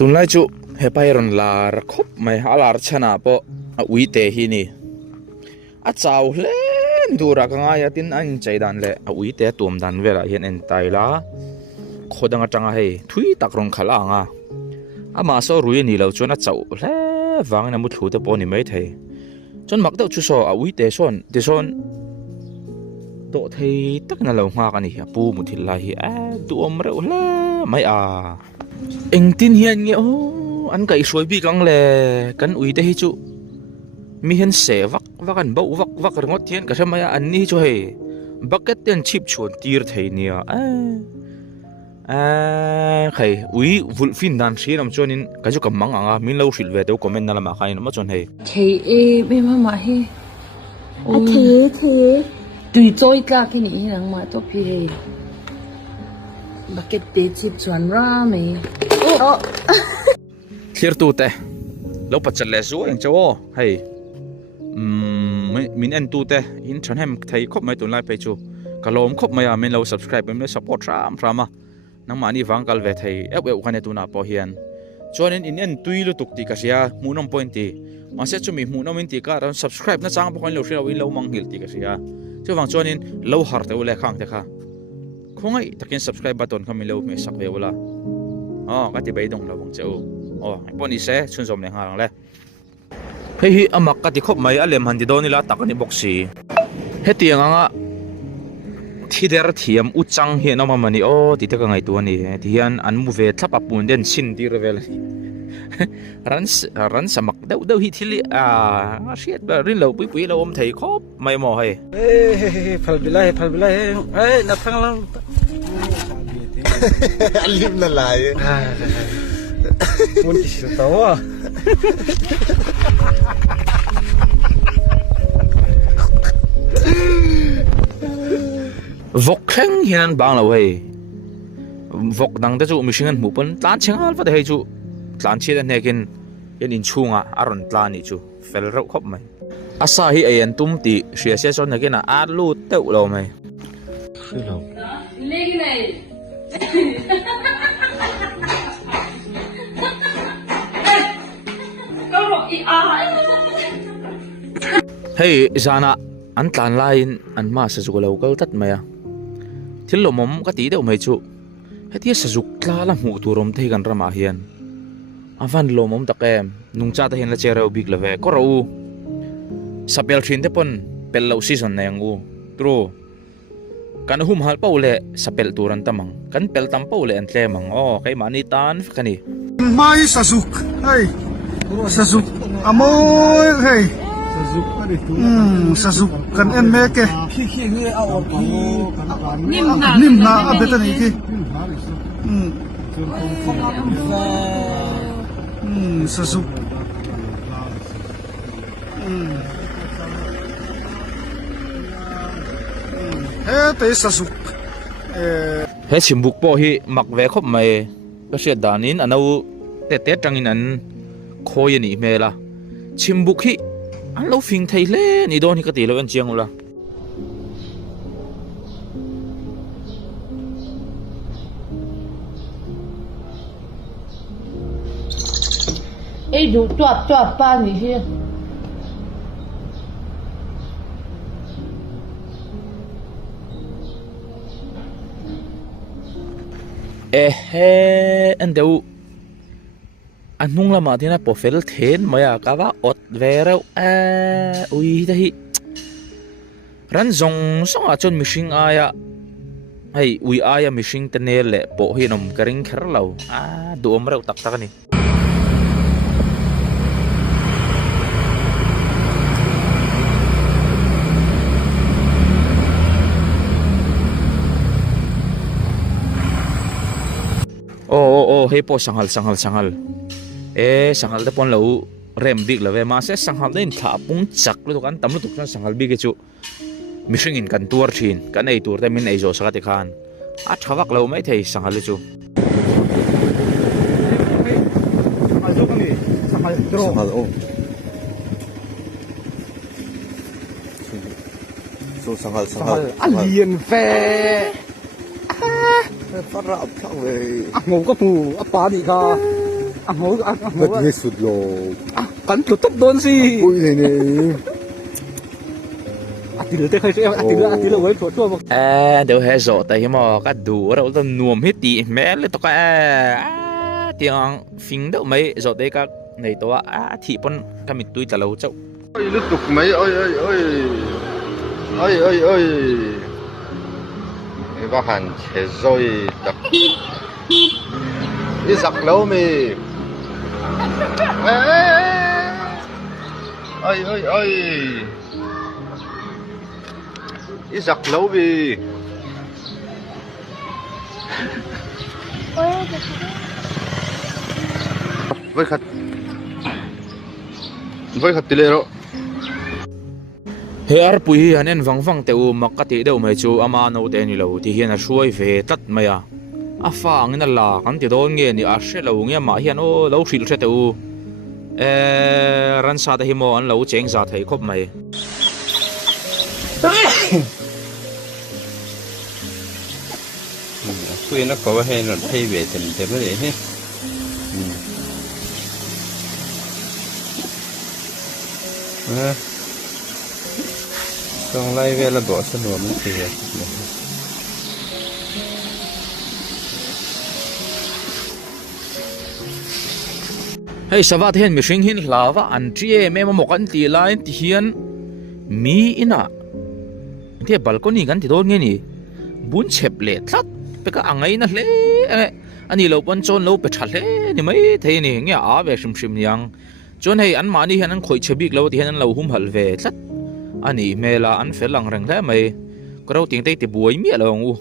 ตุนไลจุเฮไปรอนลาร์คบไม่หาลาร์ชนะปะวิเตหินี่อาเจ้าเล่นดูรักง่ายตินอันใจดันเล่วิเตตัวมดันเวลาเห็นเอ็นไตละโคดังจังให้ทุยตักรองขลางอามาสรุยนี่เราจนอาเจ้าเล่ฟังน้ำมุดหูตะปอนี่ไม่เทจนมักเดาชุโซวิเตชนโตเทตักนั่นเราหากันนี่ปูมุทิลลาฮีตัวมเร็วเล่ไม่เอ็งตินเฮียนเงี้ยโอ้อันไก่สวยบีกังเลยกันอุยได้จุมีเห็นเสวักกันบ่วักงดเทียนก็ทำไมอันนี้ช่วยบักเก็ตเตียนชิปชวนตีร์ไทยเนี่ยใครอุยวุลฟินดันชีน้ำจนินก็จะกำมังมินเล่าสิลเวเดอคอมเมนต์นั่นละมาใครน้ำมาจนให้เทไม่มาให้เทตุยจ้อยกล้าแค่นี้หลังมาตัวพี่บักเก็ตเตชิปชวนราไหมเคลียร์ตัวเตะแล้วปัจจัยเลสวยอย่างเจ้าให้มินเอ็นตัวเตะอินฉันให้ไทยครบไม่ตัวไล่ไปจูกะลมครบไม่มินเรา subscribe มินเรา support รามานังมานี่ฟังกัลเวทให้กันในตัวน่าพอเฮียนจวนอินเอ็นตุยลุตุกติกเสียมูน้อง point ตีมาเสียจุมีมูน้องมินตีก็เรา subscribe นะจังพวกเราเชื่อวินเรามังหิลติกเสียเจ้าฟังจวนอินเราหาร์เตวเล่ข้างเถอะค่ะคงไงตะเกียน subscribe บัตรเขาไม่เราไม่สักเวลาก็ที่ไปดงเราบังเจ้าไอ้พวกนี้เสียชุนสมในหางเลยเฮ้ยอามักก็ที่คบไม่อะไรมันจะโดนนี่ละตักนี่บอกสิเฮ้ยเตียงที่เดรทียมอุจังเห็นน้องมันนี่ที่เด็กไงตัวนี้ที่อันมูเวทับปุ่นเด่นชินดีเรเวลรันสมักเดาฮิตลี่เชียดแบบรินเราปุยเราไทยคบไม่หมอให้พัลบิลานับทั้งเราลิมละลายมันกิสตัววกแข็งเห็นบางเราเฮ้ยวกดังแต่จู่มิชิงันหมู่ปนล้านเชียงอัลฟาเดให้จู่ล้านเชียดเนี่ยกินยันอินชูงอารอนล้านนี่จู่เฟลเราคบไหมอาซาฮีเอ็นตุ้มตีเสียจนเนี่ยกินอาลูเต้าเราไหมคือเราเฮ้ยจานะอันตานไลน์อันมาสจุกเราก็ตัดไหมที่เราหม่อมก็ตีเดียวไม่จู่เฮ้ยที่สจุกลาละหูตัวรมที่กันรำอาเฮียนอันฟันเราหม่อมตะแกมนุ่งจ่าตะเห็นละเจอเราบิกละเวก็เราสับเปลชินเทปนเป็นเราซีซันในยังกูตรูกันหุ่มหัลเป้าเล่สับเปลตัวรันตมังกันเปลตัมเป้าเล่อันเตมังใครมานิตานฟิกันนี่ไม่สจุกเฮ้ยสจุกอโมยเฮ้ยสจุกกันเอ็นเมกเกนิ่มนาเบตันอีกสจุกเฮ้ยแต่สจุกเฮ้ยชิมบุกปอฮีมักเวคบไม่ก็เสียดานินอันเอาเตะจังอินอันโคยนี่เมล่ะชิมบุกฮีอันเราฟิงไทยเล่นี่โดนนี่กติเราอันเจียงอุละดูจวบป้านี่เฮียอันเดียวอันนุ่งละมาที่น่ะพอเฟลเทนมายากะว่าอดเวรอุยที่รันซงอาจนมิชิงอายะให้อุยอายะมิชิงเตเนลเล่พอให้นมกระริงแคร์เราดูอมเราตักนี่โอ้เฮ้ยพอสังหารสังหารแต่ปนเราเริ่มบิ๊กแล้วเว้ยมาเสียสังหารได้อินท้าปุ่งจักรู้ตัวกันตำรวจทุกคนสังหารบิ๊กจู่มิชิงอินกันตัวชินกันไอตัวแต่มินไอโจสักทีขันชาวกเราไม่ได้สังหารเลยจู่สังหารสังหารอันเลียนแฟฝรั่งทั้งเลยงงก็ปูปาดีค่ะ Ba't niya sudlo? กันตุตบโดนสิ Uy, nene. Atilo te khai atilo wei pho to bak เดี๋ยวเฮโซแต่ฮิมอก็ดูเราต้องนวมให้ตีแม่เลยตัวก็เตียงฟิงเดี๋ยวไม่โซเด็กก็ในตัวที่ปนก็มีตุ้ยจะเราเจ้า Ôi, lít tục mấy, ôi, ôi, ôi. Ôi, ôi, ôi. Cái bác hẳn chế rồi đặc. Đi giặc lâu mì. Ê, ê, ê. Ôi, ôi, ôi. Đi giặc lâu mì. Với khát tỷ lệ đó. เฮียร์ปุยฮันเอ็นฟังเตวมักกะติเดวไม่จูอามาโนเดนิโลที่เฮียนช่วยเวตัดไม่ฟังนั่นล่ะกันที่โดนเงี้ยนี่เชลวเงี้ยมาเฮียนโอ้เราชิลเชตวรันซาตฮิโมอันเราเจงซาไทยครบไหม Quên nó có hay là thay về thành thế mới để hết. Xong lai về là bỏ sân đồ mới thì hey savat hen mi hring hin hlawa an tie me mo kan ti lai ti hian mi ina te balcony kan ti don nge ni bun chep le tlat pe ka angai na hle ani lo pon chon lo pe thal he ni mai thei ni nge a ve shim shim yang chon hei an ma ni hian an khoi chebik lo ti hian an lo hum hal ve tlat ani mela an felang reng hle mai ko ro ting te ti buai mi lo ngu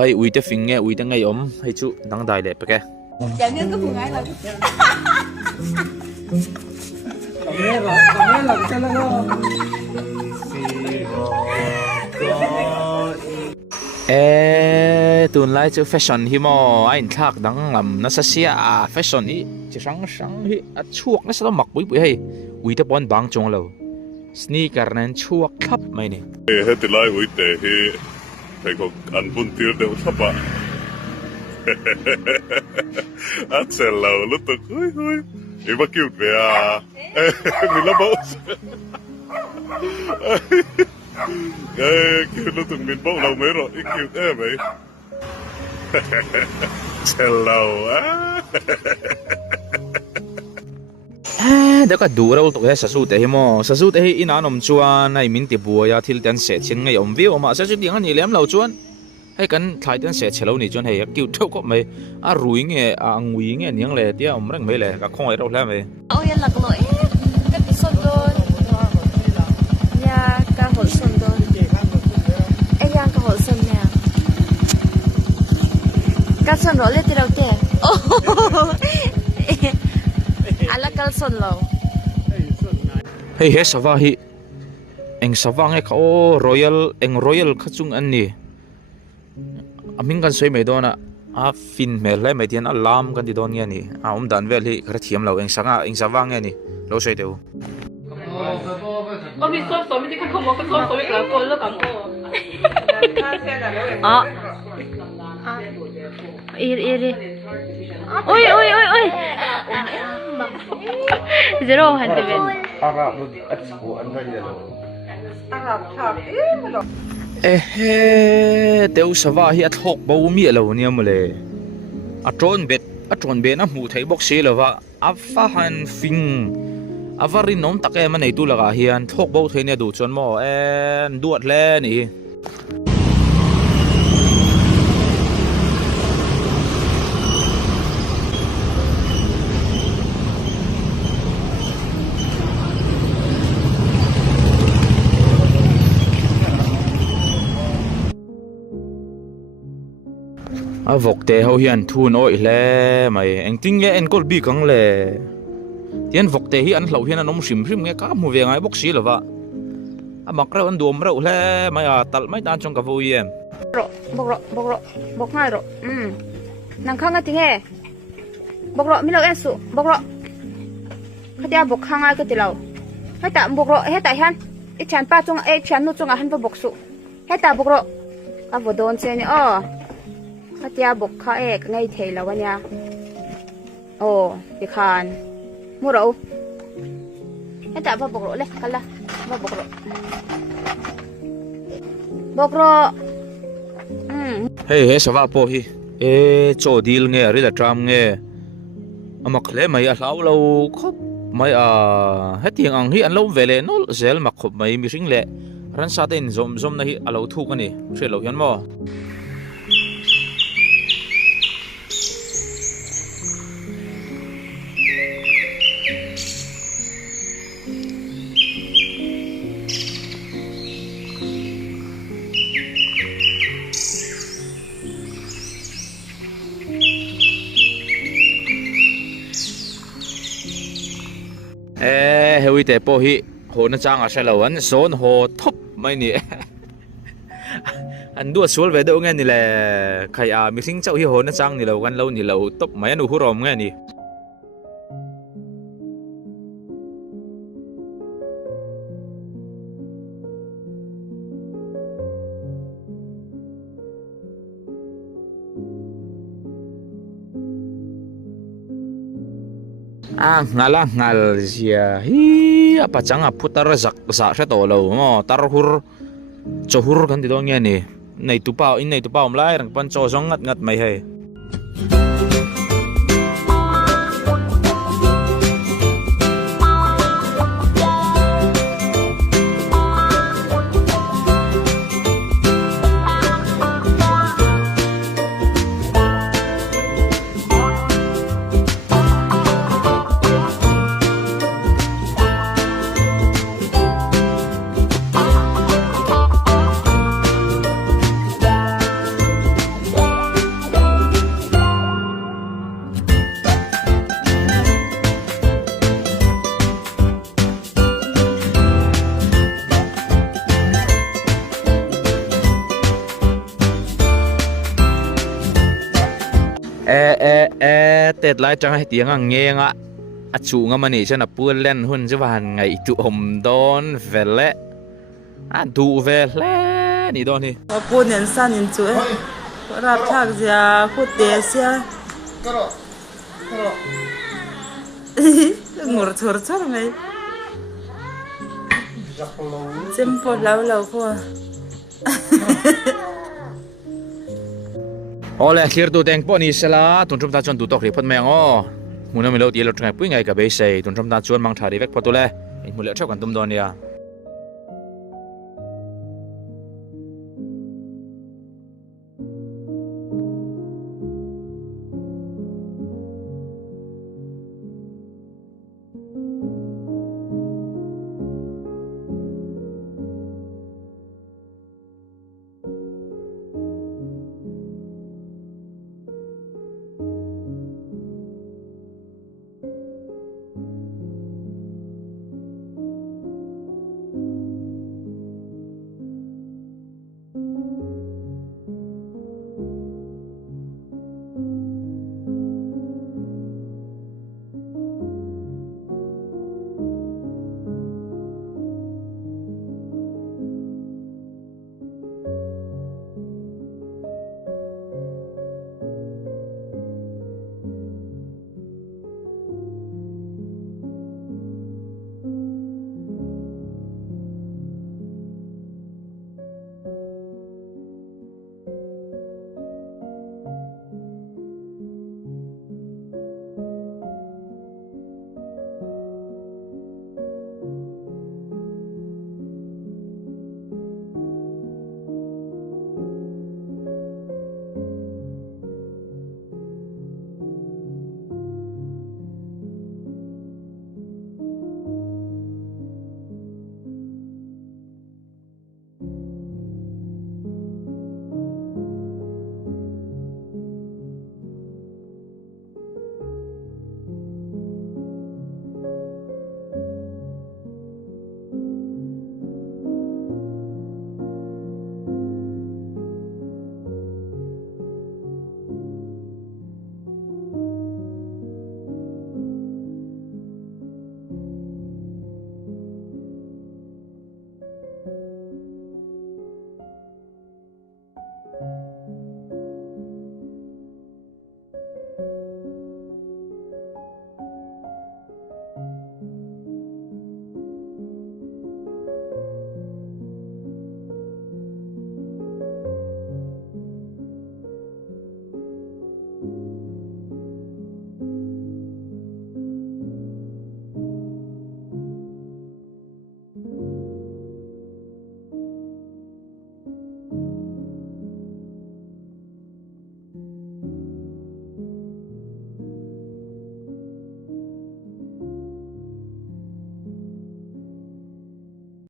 hay ui te phing nghe ui te ngay ốm hay chú đang đài lệ bậc Dạ nghe có phùng ai là tuần lại chú fashion hi mò anh thắc đang làm nó sẽ fashion hi chỉ sáng hi chuộc nó sẽ mặc bụi hay ui te bon bang chong lâu sneaker nên chuộc khắp mày nè hết từ lai ui tệ thì thầy có ăn bún tiêu đều thấp ạ. Ăn xe lầu lúc tôi ôi em bắt kêu về mình lắm bố kêu lúc tôi mình bố lâu mấy rồi kêu em ấy xe lầu áเดี๋ยวก็ดูเราตัวเฮสุดเฮโมสุดเฮอินานอมชวนไอ้มินติบัวยาทิลเตนเสชินไงอมวิวมาสุดยังอันนี้เลี้ยมเราชวนให้กันทายเตนเสชเรานี่ชวนให้กิ้วเท่าก็ไม่รุยเงี้ยงุยเงี้ยยังเลยเดี๋ยวอมเร่งไม่เลยก็คงไอ้เราแล้วไหม Ôi anh lạc lỗi cái bị sôn đôn nhà ca hội sôn đôn anh nhà ca hội sôn nè ca sôn rồi lên từ đầu tiên anh là ca sôn lâu เฮ้ยสวาฮิเอ็งสวางไอ้เขารอยัลเอ็งรอยัลขั้นจุงอันนี้มิงกันสวยไม่โดนฟินเมลเลยไม่เทียนลามกันที่โดนเงี้ยนี่ดันเวลที่กระเทียมเราเอ็งสวางเงี้ยนี่เราใช้เดียว Con bị sốt tối, mình không có cái sốt tối là con rất cảm ơn. Iri ôi ôi ôi ôi zero hẳn từ bên Arab nó ít của anh đây là teu sawa hi athok bo mi lo niam le atron bet na mu thei box se lova afa han fing avari nom take man nei tu laga hian thok bo thei ne du chon mo en duat le ni vok te ho hian thun oi hle mai eng ting ye en kol bi kang le tian vok te hi an hlo hian an om hrim hrim nge ka mu ve ngai bok si lova amak rau an duam rau hle maya tal mai dan chong ka vo yem bok ngai ro nang khang ati nge bok ro mi lo en su bok ro khatia bok khang ai ka ti lo hai ta bok ro he ta han I chan pa chung e chan nu chung a han pa bok su he ta bok ro ka vo don che ni khatia bok kha e ngai thei lo wa nya pi khan mu ro he ta pa bok ro le kala ma bok ro hey he sawa po hi cho dil nge ri la tram nge amak le mai a hlau lo khop mai hetiang ang hi an lo vele nol zel mak khop mai mi ring le ran sa ten zom na hi alo thu ka ni thre lo hian mo hewi te po hi ho na chang a shelo an zon ho thop mai ni an du sul ve do nge ni le khai a mi sing chau hi ho na chang ni lo gan lo ni lo top mai anu hu rom nge ni ngala ngal zia hi apa changa putar zak sa hre to lo mo tar hur cho hur kan ti do nge ni nei tu pau in nei tu pau lai rang pan cho zong ngat mai he tet lai chang hai tiang nge nga achu nga mani chana pul len hun jwan ngai tu om don vele du vele ni don hi pu nen san in chu rap thak ja khu te sia ngor chor mai simple lau ko ole clear tu teng po ni sela tun chum ta chon tu tok ri phot meng muna mi lo ti lo tngai pui ngai ka be sei tun chum ta chuan mang thari vek photule mu le thau kan tum don ya